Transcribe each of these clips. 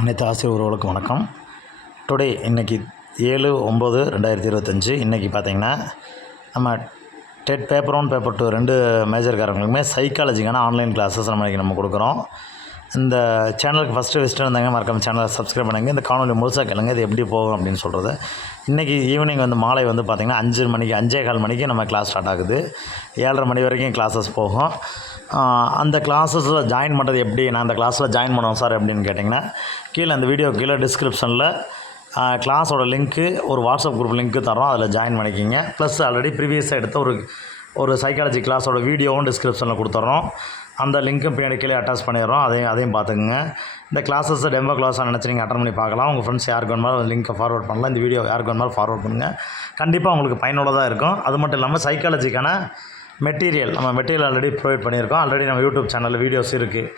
அனைத்து ஆசிரியர்களுக்கும் வணக்கம். டுடே இன்றைக்கி 7/9/2025 இன்றைக்கி பார்த்திங்கன்னா நம்ம டெட் பேப்பர் 1 பேப்பர் 2 2 மேஜர்காரங்களுக்குமே சைக்காலஜிக்கான ஆன்லைன் கிளாஸஸ் நம்ம கொடுக்குறோம். இந்த சேனலுக்கு ஃபஸ்ட்டு விசிட் இருந்தாங்க மறக்காம சேனலை சப்ஸ்கிரைப் பண்ணுங்கள். இந்த காணொலி முழுசாக கேளுங்க, இது எப்படி போகும் அப்படின்னு சொல்கிறது. இன்றைக்கி ஈவினிங் மாலை பார்த்திங்கன்னா 5 மணிக்கு 5:15 மணிக்கு நம்ம கிளாஸ் ஸ்டார்ட் ஆகுது. 7:30 மணி வரைக்கும் கிளாஸஸ் போகும். அந்த கிளாஸஸில் ஜாயின் பண்ணுறது எப்படி, நான் அந்த கிளாஸில் ஜாயின் பண்ணுவோம் சார் அப்படின்னு கேட்டிங்கன்னா, கீழே அந்த வீடியோ கீழே டிஸ்கிரிப்ஷனில் கிளாஸோட லிங்க்கு, ஒரு வாட்ஸ்அப் குரூப் லிங்க்கு தரோம், அதில் ஜாயின் பண்ணிக்கிங்க. ப்ளஸ் ஆல்ரெடி ப்ரீவியஸாக எடுத்த ஒரு சைக்காலஜி கிளாஸோட வீடியோவும் டிஸ்கிரிப்ஷனில் கொடுத்துட்றோம். அந்த லிங்க்கும் பின்னாடி கீழே அட்டாச் பண்ணிடுறோம், அதையும் பார்த்துக்குங்க. இந்த கிளாஸஸை டெமோ கிளாஸாக நினச்சி நீங்கள் அட்டன் பண்ணி பார்க்கலாம். உங்கள் ஃப்ரெண்ட்ஸ் யாருக்கு வேணுமாலும் லிங்க்கை ஃபார்வர்ட் பண்ணலாம். இந்த வீடியோ யாருக்கு வேணுமாலும் ஃபார்வர்ட் பண்ணுங்கள். கண்டிப்பாக உங்களுக்கு பயனுள்ளதாக இருக்கும். அது மட்டும் இல்லாமல் சைக்காலஜிக்கான மெட்டீரியல் ஆல்ரெடி ப்ரொவைட் பண்ணியிருக்கோம். ஆல்ரெடி நம்ம யூடியூப் சேனலில் வீடியோஸ் இருக்குது.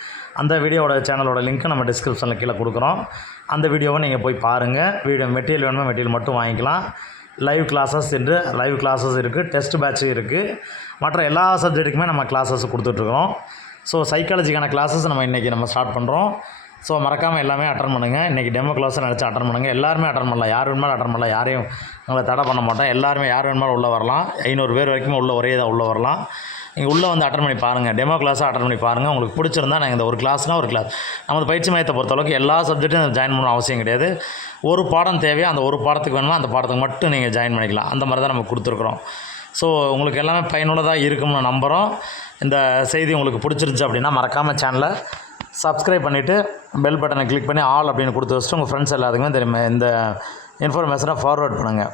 அந்த சேனலோட லிங்க்கு நம்ம டிஸ்கிரிப்ஷனில் கீழே கொடுக்குறோம். அந்த வீடியோவை நீங்கள் போய் பாருங்கள். மெட்டீரியல் வேணுமா மெட்டீரியல் மட்டும் வாங்கிக்கலாம். லைவ் கிளாஸஸ் இருக்குது, டெஸ்ட் பேட்ச் இருக்குது. மற்ற எல்லா சப்ஜெக்ட்டுக்குமே நம்ம கிளாஸஸ் கொடுத்துட்ருக்குறோம். ஸோ சைக்காலஜிக்கான கிளாஸஸ் இன்றைக்கி ஸ்டார்ட் பண்ணுறோம். ஸோ மறக்காமல் எல்லாமே அட்டன் பண்ணுங்கள். இன்றைக்கி டெமோ கிளாஸை நினச்சி அட்டன் பண்ணுங்கள். எல்லாருமே அட்டன் பண்ணலாம், யார் வேணுமாலும் அட்டன் பண்ணலாம். யாரையும் உங்களை தடை பண்ண மாட்டோம். எல்லாருமே யார் வேணுமாலும் உள்ளே வரலாம். 500 பேர் வரைக்கும் ஒரே உள்ளே வரலாம். நீங்கள் உள்ளே அட்டன் பண்ணி பாருங்கள். டெமோ கிளாஸாக அட்டன் பண்ணி பாருங்கள். உங்களுக்கு பிடிச்சிருந்தா நாங்கள் இந்த ஒரு கிளாஸ்னால் ஒரு கிளாஸ். நமது பயிற்சி மையத்தை பொறுத்தளவுக்கு எல்லா சப்ஜெக்ட்டும் ஜாயின் பண்ணணும் அவசியம் கிடையாது. ஒரு பாடம் தேவையோ அந்த ஒரு பாடத்துக்கு வேணுமா அந்த பாடத்துக்கு மட்டும் நீங்கள் ஜாயின் பண்ணிக்கலாம். அந்த மாதிரி தான் நம்ம கொடுத்துருக்குறோம். ஸோ உங்களுக்கு எல்லாமே பயனுள்ளதாக இருக்கும்னு நம்புகிறோம். இந்த செய்தி உங்களுக்கு பிடிச்சிருந்துச்சு அப்படின்னா மறக்காமல் சேனலை சப்ஸ்கிரைப் பண்ணிவிட்டு பெல் பட்டனை கிளிக் பண்ணி ஆல் அப்படின்னு கொடுத்து வச்சுட்டு உங்கள் ஃப்ரெண்ட்ஸ் எல்லாத்துக்குமே தெரியுமா இந்த இன்ஃபர்மேஷனை ஃபார்வர்ட் பண்ணுங்கள்.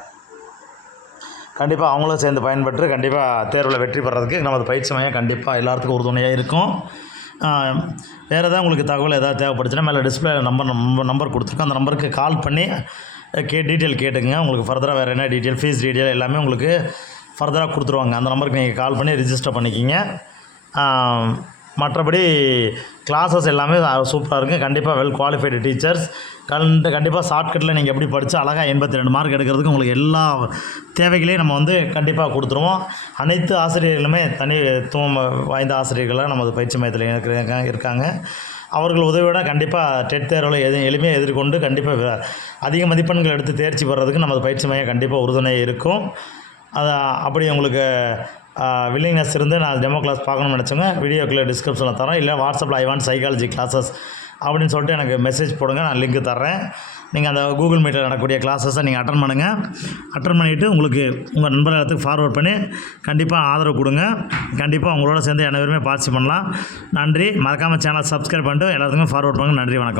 கண்டிப்பாக அவங்களும் சேர்ந்து பயன்பெற்று கண்டிப்பாக தேர்வில் வெற்றி பெறதுக்கு நமது பயிற்சி மையம் கண்டிப்பாக எல்லாத்துக்கும் உறுதுணையாக இருக்கும். வேறு ஏதாவது உங்களுக்கு தகவல் ஏதாவது தேவைப்படுச்சுன்னா மேலே டிஸ்பிளே நம்பர் கொடுத்துருக்கோம். அந்த நம்பருக்கு கால் பண்ணி டீட்டெயில் கேட்டுங்க. உங்களுக்கு ஃபர்தராக வேறு என்ன டீட்டெயில், ஃபீஸ் டீட்டெயில் எல்லாமே உங்களுக்கு ஃபர்தராக கொடுத்துருவாங்க. அந்த நம்பருக்கு நீங்கள் கால் பண்ணி ரிஜிஸ்டர் பண்ணிக்கிங்க. மற்றபடி கிளாஸஸ் எல்லாமே சூப்பராக இருக்குது. கண்டிப்பாக வெல் குவாலிஃபைடு டீச்சர்ஸ். கண்டிப்பாக ஷார்ட்கட்டில் நீங்கள் எப்படி படித்து அழகாக 82 மார்க் எடுக்கிறதுக்கு உங்களுக்கு எல்லா தேவைகளையும் நம்ம கண்டிப்பாக கொடுத்துருவோம். அனைத்து ஆசிரியர்களுமே தனித்துவம் வாய்ந்த ஆசிரியர்களாக நமது பயிற்சி மையத்தில் இருக்காங்க. அவர்கள் உதவியோட கண்டிப்பாக டெட் தேர்வில் எளிமையாக எதிர்கொண்டு கண்டிப்பாக அதிக மதிப்பெண்கள் எடுத்து தேர்ச்சி பெறதுக்கு நமது பயிற்சி மையம் கண்டிப்பாக உறுதுணையாக இருக்கும். அப்படி உங்களுக்கு வில்லிங்னஸ் இருந்து நான் டெமோ கிளாஸ் பார்க்கணும்னு நினச்சோங்க, வீடியோக்குள்ளே டிஸ்கிரிப்ஷனில் தரோம். இல்லை வாட்ஸ்அப்பில் ஐ வாண்ட் சைக்காலஜி கிளாஸஸ் அப்படின்னு சொல்லிட்டு எனக்கு மெசேஜ் போடுங்க, நான் லிங்க்கு தர்றேன். நீங்கள் அந்த கூகுள் மீட்டில் நடக்கக்கூடிய கிளாஸஸை நீங்கள் அட்டன் பண்ணுங்கள். அட்டன் பண்ணிவிட்டு உங்களுக்கு உங்கள் நண்பர் இடத்துக்கு ஃபார்வர்ட் பண்ணி கண்டிப்பாக ஆதரவு கொடுங்க. கண்டிப்பாக உங்களோட சேர்ந்து அனைவருமே பார்ட்டிசிபேட் பண்ணலாம். நன்றி. மறக்காமல் சேனல் சப்ஸ்கிரைப் பண்ணிட்டு எல்லாத்துக்கும் ஃபார்வர்ட் பண்ணுங்கள். நன்றி, வணக்கம்.